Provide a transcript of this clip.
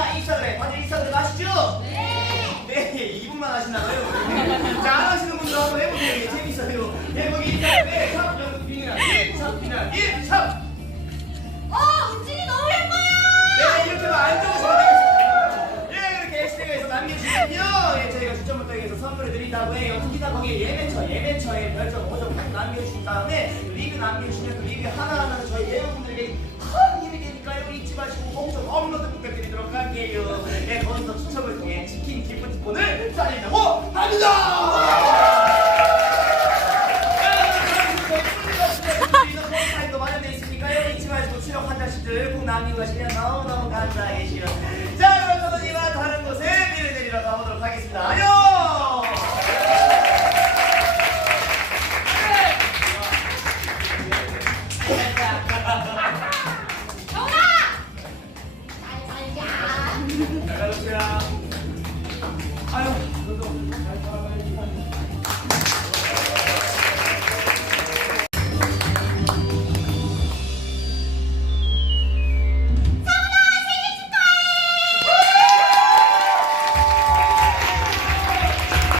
네, 다들 인사들 아시죠? 네. 네, 2분만 하시나봐요. 자, 안 하시는 분들 한번 해보세요. 이게 재밌어요. 네, 거기 네, 3, 영국 비니나 1, 3, 비나 1, 3. 어, 움직이 너무 예뻐요. 네, 이렇게 안 좋으시면 되겠습니다. 예, 이렇게 해시태그에서 남겨주시면요. 예, 저희가 추첨을 통해서 선물을 드린다고 해요. 특히나 거기에 예매처, 예매처에 별점 5점 딱 남겨주신 다음에 리뷰 남겨주시면 그 리뷰 하나하나는 저희 배우분들에게 결국 남긴 것이면 너무너무 감사하시오. 자, 그럼 저도 이만 다른 곳에 미를 내리러 가보도록 하겠습니다. 안녕! 잘 가보세요. 아유.